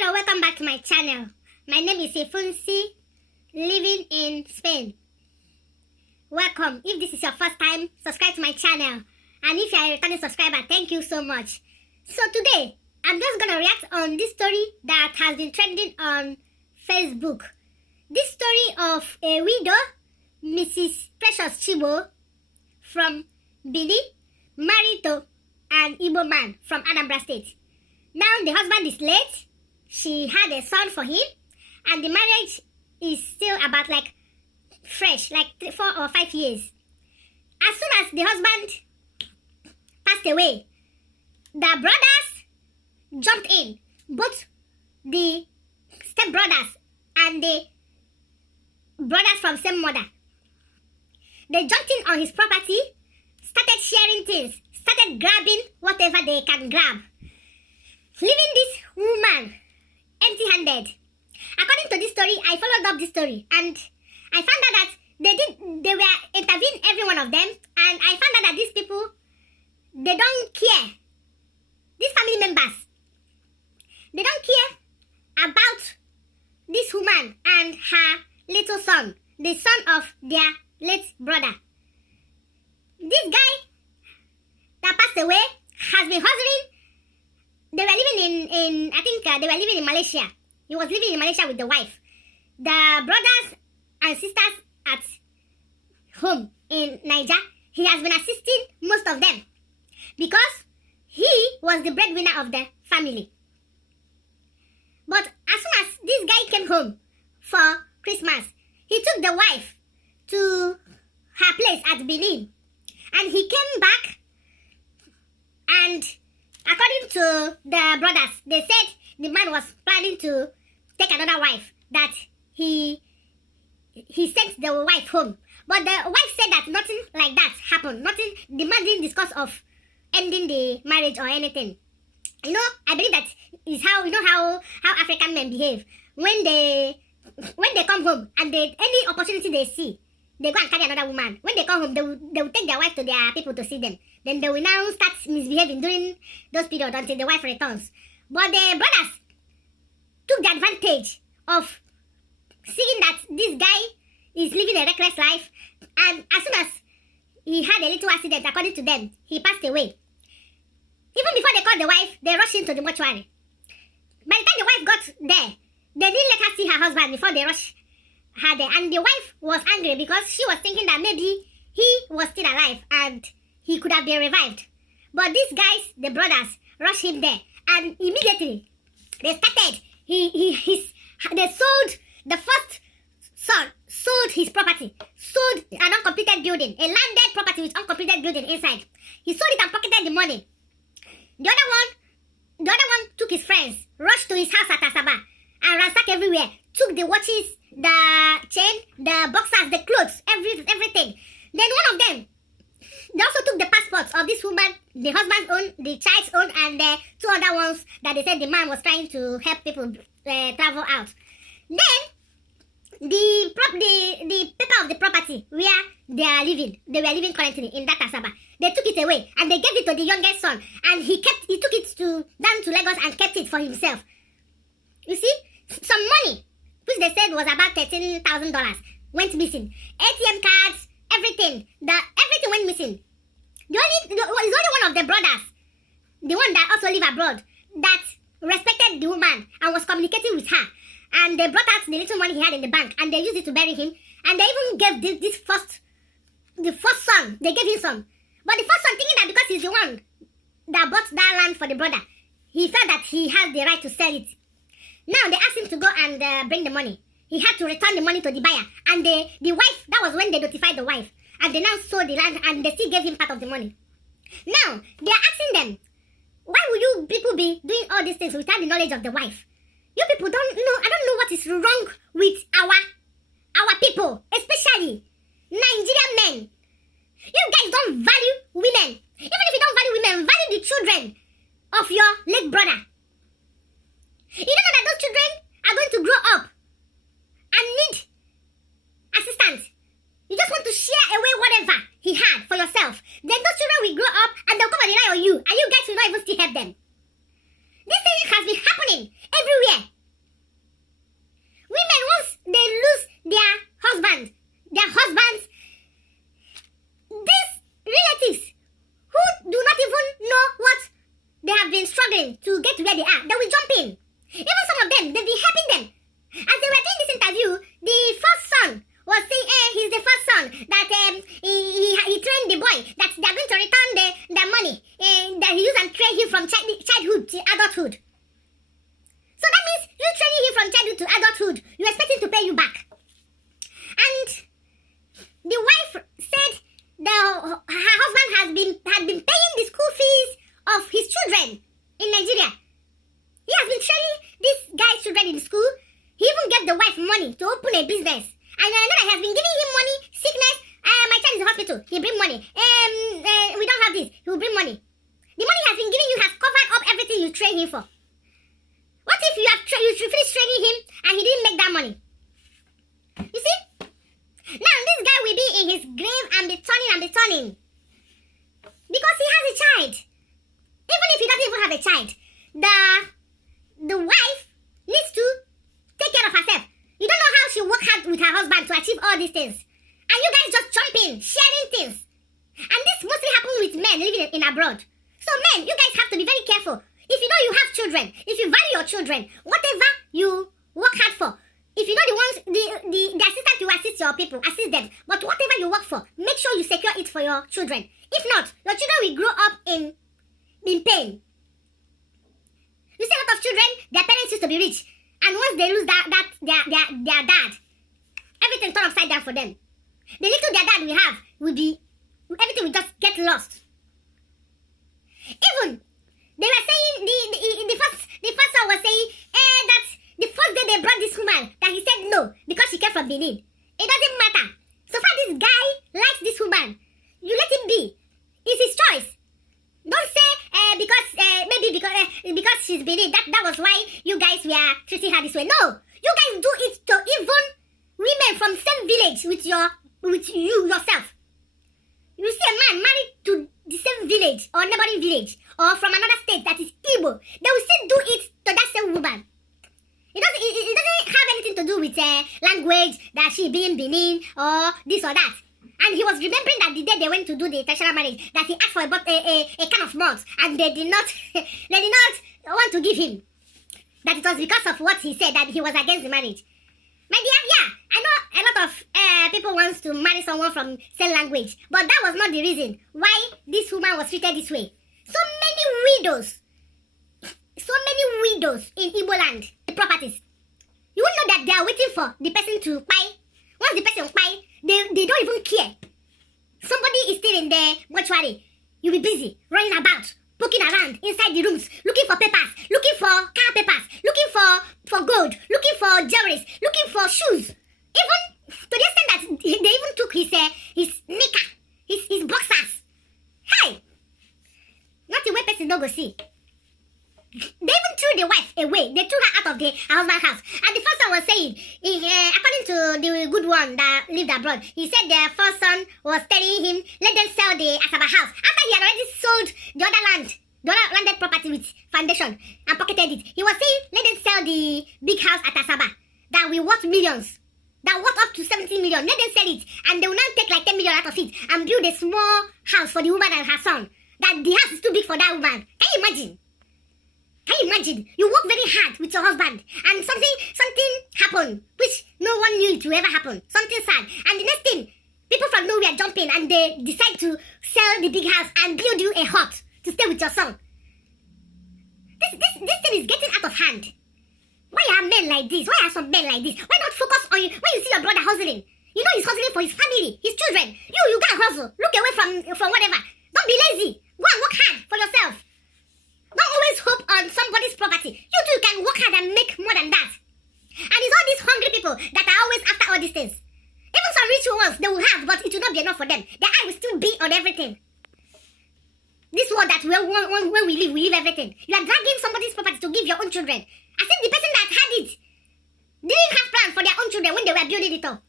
Hello, welcome back to my channel. My name is Ifunsi, living in Spain. Welcome. If this is your first time, subscribe to my channel. And if you are a returning subscriber, thank you so much. So today, I'm just going to react on this story that has been trending on Facebook. This story of a widow, Mrs. Precious Chibo from Benin, married to an Igbo man from Anambra State. Now the husband is late. She had a son for him, and the marriage is still about fresh, 4 or 5 years. As soon as the husband passed away, the brothers jumped in, both the stepbrothers and the brothers from same mother. They jumped in on his property, started sharing things, started grabbing whatever they can grab, leaving this woman empty-handed. According to this story, I followed up this story, and I found out that they were interviewing every one of them, and I found out that these people, they don't care. These family members, they don't care about this woman and her little son, the son of their late brother. This guy that passed away has been hustling. They were living in they were living in Malaysia. He was living in Malaysia with the wife. The brothers and sisters at home in Niger, he has been assisting most of them because he was the breadwinner of the family. But as soon as this guy came home for Christmas, he took the wife to her place at Benin, and he came back, and according to the brothers, they said the man was planning to take another wife, that he sent the wife home. But the wife said that nothing like that happened. The man didn't discuss of ending the marriage or anything. You know, I believe that is how, how African men behave. When they come home and any opportunity they see, they go and carry another woman. When they come home, they will take their wife to their people to see them. Then they will now start misbehaving during those periods until the wife returns. But the brothers took the advantage of seeing that this guy is living a reckless life, and as soon as he had a little accident, according to them, he passed away. Even before they called the wife, they rushed into the mortuary. By the time the wife got there, they didn't let her see her husband before they rushed her there. And the wife was angry because she was thinking that maybe he was still alive and he could have been revived. But these guys, the brothers, rushed him there, and immediately they started. They sold the first son, sold his property, sold an uncompleted building, a landed property with uncompleted building inside. He sold it and pocketed the money. The other one took his friends, rushed to his house at Asaba, and ransacked everywhere. Took the watches, the chain, the boxers, the clothes, everything. Then one of them, they also took the passports of this woman, the husband's own, the child's own, and the 2 other ones that they said the man was trying to help people travel out. Then the paper of the property where they were living currently in that Asaba, they took it away and they gave it to the youngest son, and he took it down to Lagos and kept it for himself. You see, some money, which they said was about $13,000, went missing. ATM cards, everything went missing. It's only one of the brothers, the one that also live abroad, that respected the woman and was communicating with her. And they brought out the little money he had in the bank, and they used it to bury him. And they even gave the first son, they gave him some. But the first son, thinking that because he's the one that bought that land for the brother, he felt that he has the right to sell it. Now they asked him to go and bring the money. He had to return the money to the buyer. And the wife, that was when they notified the wife. And they now sold the land, and they still gave him part of the money. Now, they are asking them, why will you people be doing all these things without the knowledge of the wife? You people don't know, I don't know what is wrong with our people, especially Nigerian men. You guys don't value women. Even if you don't value women, value the children of your late brother. You don't know that those children are going to grow up and need assistance. You just want to share away whatever he had for yourself. Then those children will grow up and they'll come and rely on you, and you guys will not even still help them. This thing has been happening everywhere. Women, once they lose their husbands, these relatives who do not even know what they have been struggling to get to where they are, they will jump in. Even some of them, they've been helping them. As they were doing this interview, the first son was saying, he's the first son, that he trained the boy, that they're going to return the money that he used and train him from childhood to adulthood. So that means you training him from childhood to adulthood, you expect him to pay you back. And the wife said her husband had been paying the school fees of his children in Nigeria. He has been training these guys' children in school. He even gave the wife money to open a business. And I know that he has been giving him money, sickness. My child is in the hospital. He bring money. We don't have this. He will bring money. The money he has been giving you has covered up everything you train him for. What if you finish training him and he didn't make that money? You see? Now this guy will be in his grave and be turning. Because he has a child. Even if he doesn't even have a child, the wife needs to take care of herself. You don't know how she worked hard with her husband to achieve all these things. And you guys just jump in, sharing things. And this mostly happens with men living in abroad. So men, you guys have to be very careful. If you know you have children, if you value your children, whatever you work hard for, if you know the assistant to assist your people, assist them. But whatever you work for, make sure you secure it for your children. If not, your children will grow up in pain. You see a lot of children, their parents used to be rich. And once they lose their dad, everything turns upside down for them. The little their dad will have everything will just get lost. Even they were saying the first son was saying that the first day they brought this woman, that he said no because she came from Benin. It doesn't matter. So far this guy likes this woman. You let him be. It's his choice. Don't say because she's Benin, that was why you guys were treating her this way. No, you guys do it to even women from same village with you yourself. You see a man married to the same village or neighboring village or from another state that is Igbo, they will still do it to that same woman. It doesn't have anything to do with language, that she being Benin or this or that. And he was remembering that the day they went to do the traditional marriage, that he asked for a can of malt, and they did not want to give him. That it was because of what he said, that he was against the marriage. My dear, yeah, I know a lot of people wants to marry someone from same language, but that was not the reason why this woman was treated this way. So many widows in Igbo land, the properties. You would know that they are waiting for the person to buy. Once the person buy, they don't even care. Somebody is still in the mortuary. You'll be busy, running about, poking around inside the rooms, looking for papers, looking for car papers, looking for gold, looking for jewelries, looking for shoes. Even to the extent that they even took his knicker, his boxers. Hey! Not the way person don't go see. They even threw the wife away. They threw her out of her husband's house. And the first son was saying, according to the good one that lived abroad, he said the first son was telling him, let them sell the Asaba house. After he had already sold the other landed property with foundation and pocketed it, he was saying, let them sell the big house at Asaba that will worth millions. That worth up to 70 million. Let them sell it. And they will now take like 10 million out of it and build a small house for the woman and her son. That the house is too big for that woman. Can you imagine? Can you imagine? You work very hard with your husband and something happened which no one knew it would ever happen. Something sad. And the next thing, people from nowhere jump in and they decide to sell the big house and build you a hut to stay with your son. This thing is getting out of hand. Why are men like this? Why are some men like this? Why not focus on you when you see your brother hustling? You know he's hustling for his family, his children. You can't hustle. Look away from whatever. Don't be lazy. Go and work hard for yourself. Don't always hope on somebody's property. You too can work hard and make more than that. And it's all these hungry people that are always after all these things. Even some rich ones they will have, but it will not be enough for them. Their eye will still be on everything. This world that when we live everything. You are dragging somebody's property to give your own children. I think the person that had it didn't have plans for their own children when they were building it all.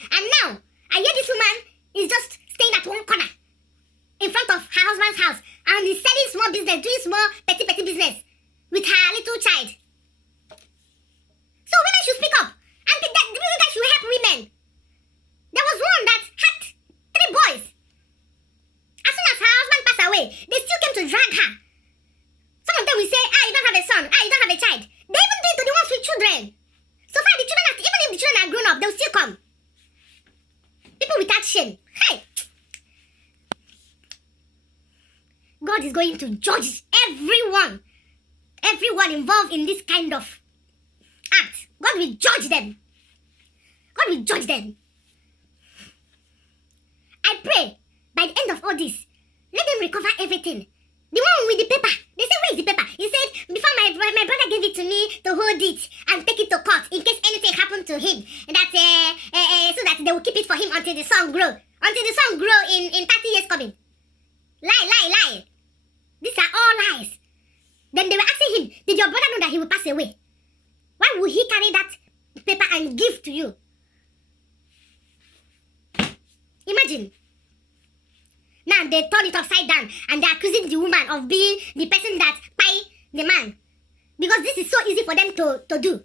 And now, I hear this woman is just staying at one corner in front of her husband's house and is selling small business, doing small petty business with her little child. So women should speak up. And the people that should help women. There was one that had 3 boys. As soon as her husband passed away, they still came to drag her. Some of them will say, you don't have a son, you don't have a child. They even do it to the ones with children. So far, the children, even if the children are grown up, they'll still come. People without shame. Hey! God is going to judge everyone involved in this kind of act. God will judge them. God will judge them. I pray, by the end of all this, let them recover everything. The one with the paper. They said, where is the paper? He said, before my brother gave it to me to hold it and take it to court in case anything happened to him. That so that they will keep it for him until the son grow. Until the son grow in 30 years coming. Lie. These are all lies. Then they were asking him, did your brother know that he will pass away? Why would he carry that paper and give to you? Imagine. Now they turn it upside down and they're accusing the woman of being the person that spy the man. Because this is so easy for them to do.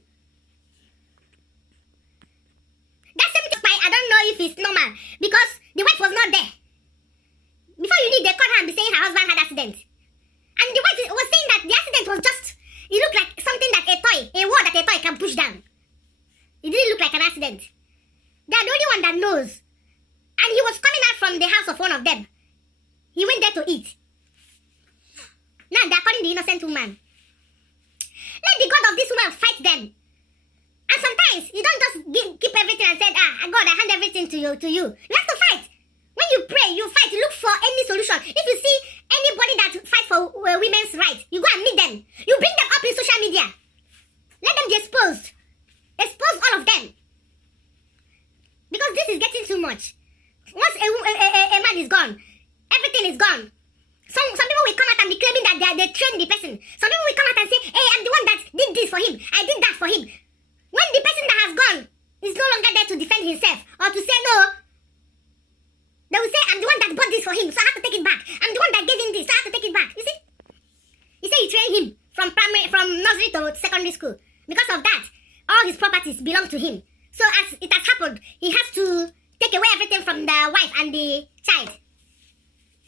That same spy, I don't know if it's normal. Because the wife was not there. Before you leave, they called her and be saying her husband had accident. And the wife was saying that the accident was just, it looked like something that a wall that a toy can push down. It didn't look like an accident. They're the only one that knows. And he was coming out from the house of one of them. He went there to eat. Now they're calling the innocent woman. Let the God of this woman fight them. And sometimes you don't just keep everything and say, God, I hand everything to you. You have to fight. When you pray, you fight. Look for any solution. If you see anybody that fights for women's rights, you go and meet them. You bring them up in social media. Let them be exposed. Expose all of them. Because this is getting too much. Once a man is gone, everything is gone. Some people will come out and be claiming that they trained the person. Some people will come out and say, hey, I'm the one that did this for him. I did that for him. When the person that has gone is no longer there to defend himself or to say no, they will say, I'm the one that bought this for him, so I have to take it back. I'm the one that gave him this, so I have to take it back. You see? He said he trained him from nursery to secondary school. Because of that, all his properties belong to him. So as it has happened, he has to take away everything from the wife and the child.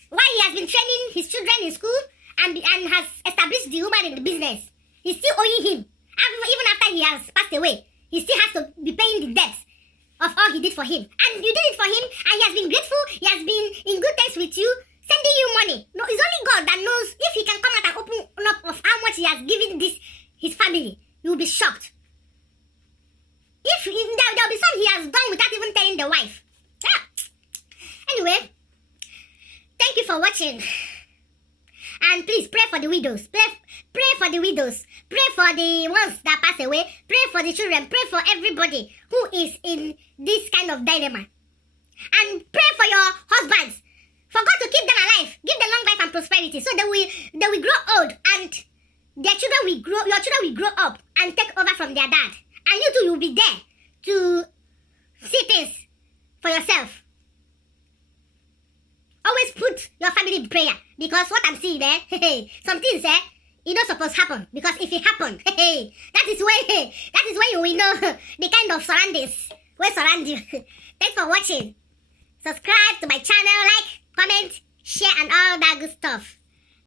While he has been training his children in school and has established the woman in the business, he's still owing him. Even after he has passed away, he still has to be paying the debts of all he did for him. And you did it for him, and he has been grateful, he has been in good terms with you, sending you money. No, it's only God that knows. If he can come out and open up of how much he has given his family, you will be shocked. If there will be some he has done without even telling the wife. Anyway, thank you for watching. And please pray for the widows. Pray for the widows. Pray for the ones that pass away. Pray for the children. Pray for everybody who is in this kind of dilemma. And pray for your husbands. For God to keep them alive. Give them long life and prosperity. So they will grow old and your children will grow up and take over from their dad. And you too, you'll be there to see things for yourself. Always put your family in prayer. Because what I'm seeing there, some things it not supposed to happen. Because if it happen, that is when you will know the kind of surroundings will surround you. Thanks for watching. Subscribe to my channel, like, comment, share, and all that good stuff.